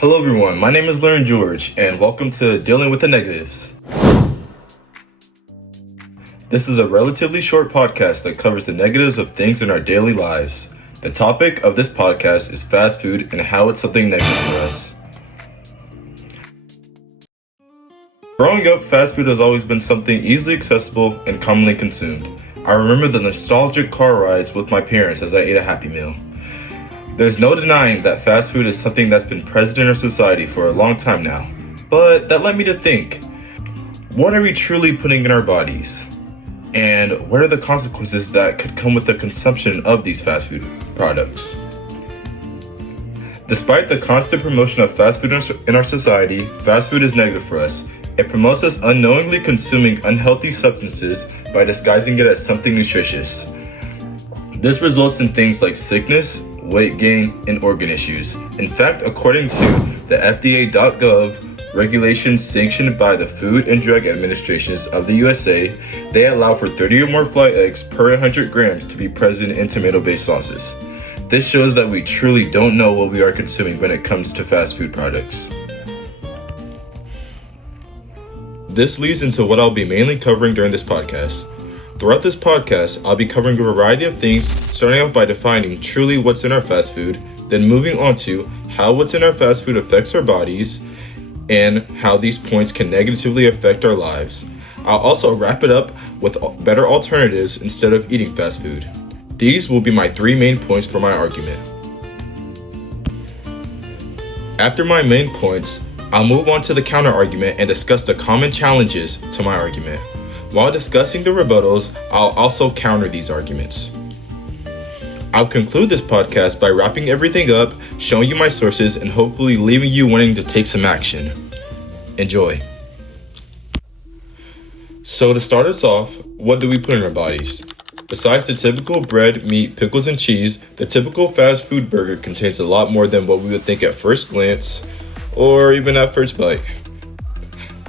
Hello everyone, my name is LERIN George, and welcome to Dealing with the Negatives. This is a relatively short podcast that covers the negatives of things in our daily lives. The topic of this podcast is fast food and how it's something negative for us. Growing up, fast food has always been something easily accessible and commonly consumed. I remember the nostalgic car rides with my parents as I ate a Happy Meal. There's no denying that fast food is something that's been present in our society for a long time now. But that led me to think, what are we truly putting in our bodies? And what are the consequences that could come with the consumption of these fast food products? Despite the constant promotion of fast food in our society, fast food is negative for us. It promotes us unknowingly consuming unhealthy substances by disguising it as something nutritious. This results in things like sickness, weight gain, and organ issues. In fact, according to the FDA.gov regulations sanctioned by the Food and Drug Administrations of the USA, they allow for 30 or more fly eggs per 100 grams to be present in tomato-based sauces. This shows that we truly don't know what we are consuming when it comes to fast food products. This leads into what I'll be mainly covering during this podcast. Throughout this podcast, I'll be covering a variety of things, starting off by defining truly what's in our fast food, then moving on to how what's in our fast food affects our bodies, and how these points can negatively affect our lives. I'll also wrap it up with better alternatives instead of eating fast food. These will be my 3 main points for my argument. After my main points, I'll move on to the counter argument and discuss the common challenges to my argument. While discussing the rebuttals, I'll also counter these arguments. I'll conclude this podcast by wrapping everything up, showing you my sources, and hopefully leaving you wanting to take some action. Enjoy. So to start us off, what do we put in our bodies? Besides the typical bread, meat, pickles, and cheese, the typical fast food burger contains a lot more than what we would think at first glance, or even at first bite.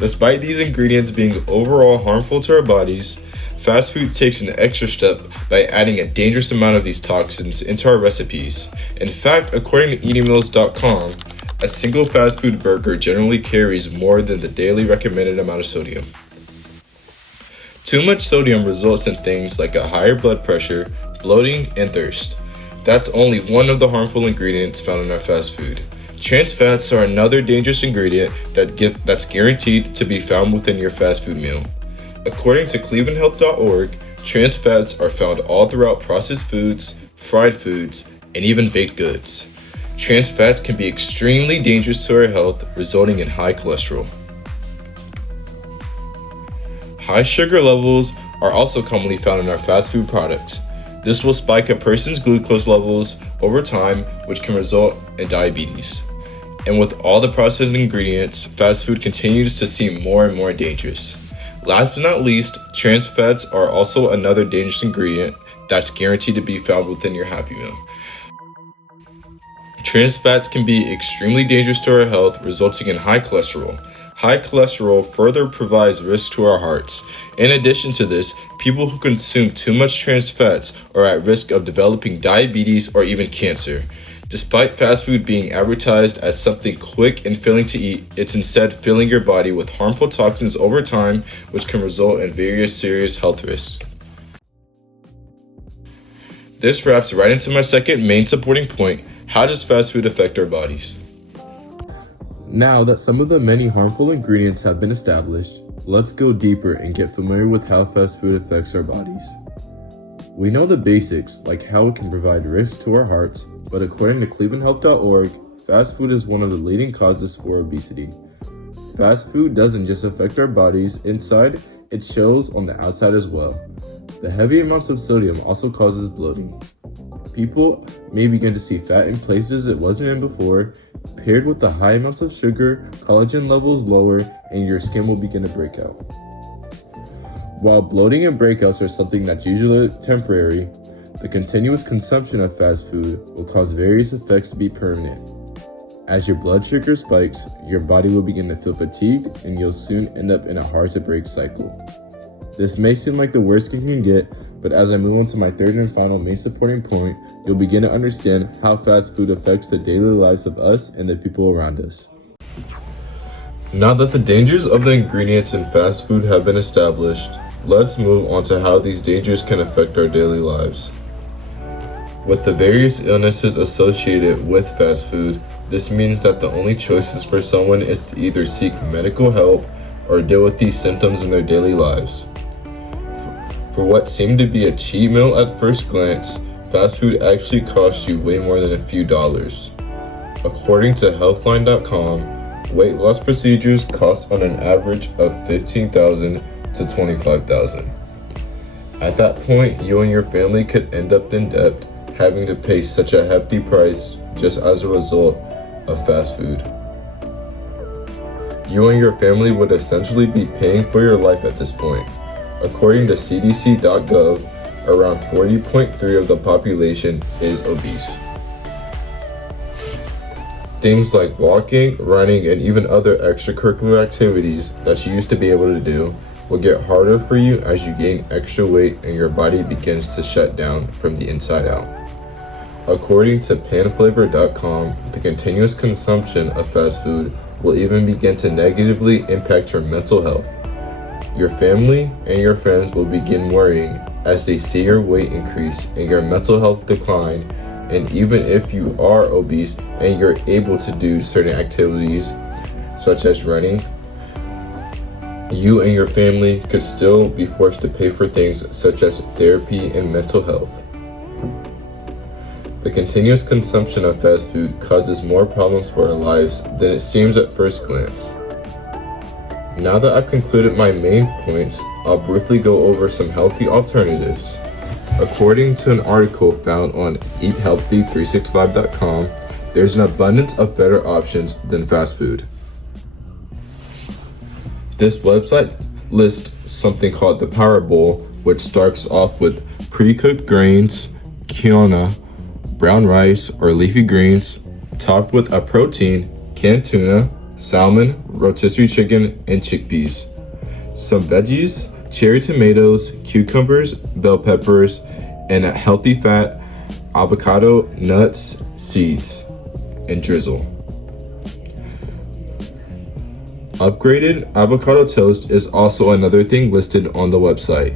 Despite these ingredients being overall harmful to our bodies, fast food takes an extra step by adding a dangerous amount of these toxins into our recipes. In fact, according to eatingmeals.com, a single fast food burger generally carries more than the daily recommended amount of sodium. Too much sodium results in things like a higher blood pressure, bloating, and thirst. That's only one of the harmful ingredients found in our fast food. Trans fats are another dangerous ingredient that's guaranteed to be found within your fast food meal. According to clevelandhealth.org, trans fats are found all throughout processed foods, fried foods, and even baked goods. Trans fats can be extremely dangerous to our health, resulting in high cholesterol. High sugar levels are also commonly found in our fast food products. This will spike a person's glucose levels over time, which can result in diabetes. And with all the processed ingredients, fast food continues to seem more and more dangerous. Last but not least, trans fats are also another dangerous ingredient that's guaranteed to be found within your Happy Meal. Trans fats can be extremely dangerous to our health, resulting in high cholesterol. High cholesterol further provides risk to our hearts. In addition to this, people who consume too much trans fats are at risk of developing diabetes or even cancer. Despite fast food being advertised as something quick and filling to eat, it's instead filling your body with harmful toxins over time, which can result in various serious health risks. This wraps right into my second main supporting point: how does fast food affect our bodies? Now that some of the many harmful ingredients have been established, let's go deeper and get familiar with how fast food affects our bodies. We know the basics, like how it can provide risks to our hearts, but according to clevelandhealth.org, fast food is one of the leading causes for obesity. Fast food doesn't just affect our bodies inside, it shows on the outside as well. The heavy amounts of sodium also causes bloating. People may begin to see fat in places it wasn't in before. Paired with the high amounts of sugar, collagen levels lower, and your skin will begin to break out. While bloating and breakouts are something that's usually temporary, the continuous consumption of fast food will cause various effects to be permanent. As your blood sugar spikes, your body will begin to feel fatigued and you'll soon end up in a hard to break cycle. This may seem like the worst it can get, but as I move on to my third and final main supporting point, you'll begin to understand how fast food affects the daily lives of us and the people around us. Now that the dangers of the ingredients in fast food have been established, let's move on to how these dangers can affect our daily lives. With the various illnesses associated with fast food, this means that the only choices for someone is to either seek medical help or deal with these symptoms in their daily lives. For what seemed to be a cheap meal at first glance, fast food actually costs you way more than a few dollars. According to Healthline.com, weight loss procedures cost on an average of $15,000 to $25,000. At that point, you and your family could end up in debt, having to pay such a hefty price just as a result of fast food. You and your family would essentially be paying for your life at this point. According to CDC.gov, around 40.3% of the population is obese. Things like walking, running, and even other extracurricular activities that you used to be able to do will get harder for you as you gain extra weight and your body begins to shut down from the inside out. According to panflavor.com, the continuous consumption of fast food will even begin to negatively impact your mental health. Your family and your friends will begin worrying as they see your weight increase and your mental health decline. And even if you are obese and you're able to do certain activities such as running, you and your family could still be forced to pay for things such as therapy and mental health. The continuous consumption of fast food causes more problems for our lives than it seems at first glance. Now that I've concluded my main points, I'll briefly go over some healthy alternatives. According to an article found on eathealthy365.com, there's an abundance of better options than fast food. This website lists something called the Power Bowl, which starts off with pre-cooked grains, quinoa, brown rice, or leafy greens, topped with a protein, canned tuna, salmon, rotisserie chicken, and chickpeas. Some veggies, cherry tomatoes, cucumbers, bell peppers, and a healthy fat, avocado, nuts, seeds, and drizzle. Upgraded avocado toast is also another thing listed on the website.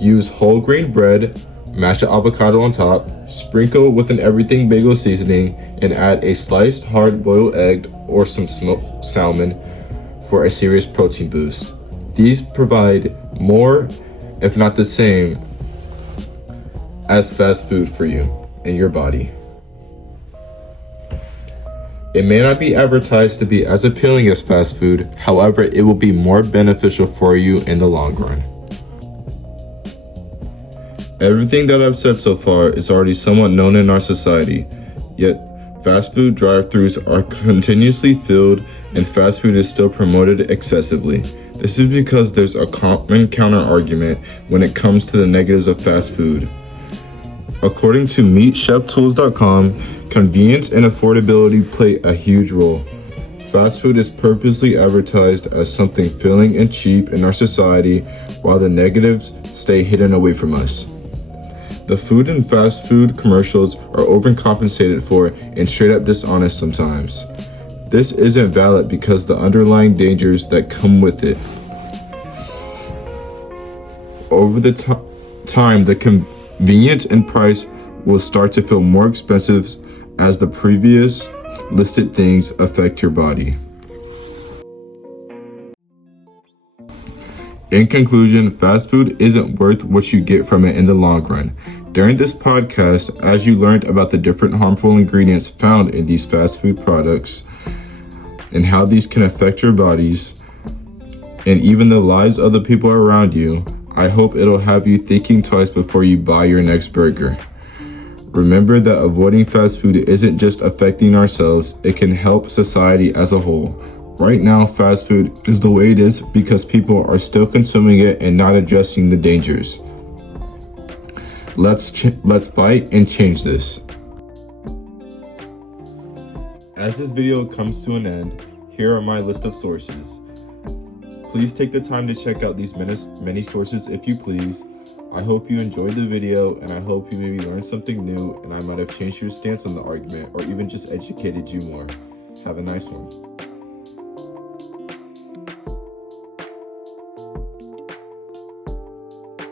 Use whole grain bread, mash the avocado on top, sprinkle with an everything bagel seasoning, and add a sliced hard-boiled egg or some smoked salmon for a serious protein boost. These provide more, if not the same, as fast food for you and your body. It may not be advertised to be as appealing as fast food, however, it will be more beneficial for you in the long run. Everything that I've said so far is already somewhat known in our society, yet fast food drive-thrus are continuously filled and fast food is still promoted excessively. This is because there's a common counter-argument when it comes to the negatives of fast food. According to MeatChefTools.com, convenience and affordability play a huge role. Fast food is purposely advertised as something filling and cheap in our society, while the negatives stay hidden away from us. The food and fast food commercials are overcompensated for and straight up dishonest sometimes. This isn't valid because the underlying dangers that come with it. Over the time, the convenience and price will start to feel more expensive as the previous listed things affect your body. In conclusion, fast food isn't worth what you get from it in the long run. During this podcast, as you learned about the different harmful ingredients found in these fast food products and how these can affect your bodies and even the lives of the people around you, I hope it'll have you thinking twice before you buy your next burger. Remember that avoiding fast food isn't just affecting ourselves, it can help society as a whole. Right now, fast food is the way it is because people are still consuming it and not addressing the dangers. Let's fight and change this. As this video comes to an end, here are my list of sources. Please take the time to check out these many sources if you please. I hope you enjoyed the video, and I hope you maybe learned something new and I might have changed your stance on the argument or even just educated you more. Have a nice one.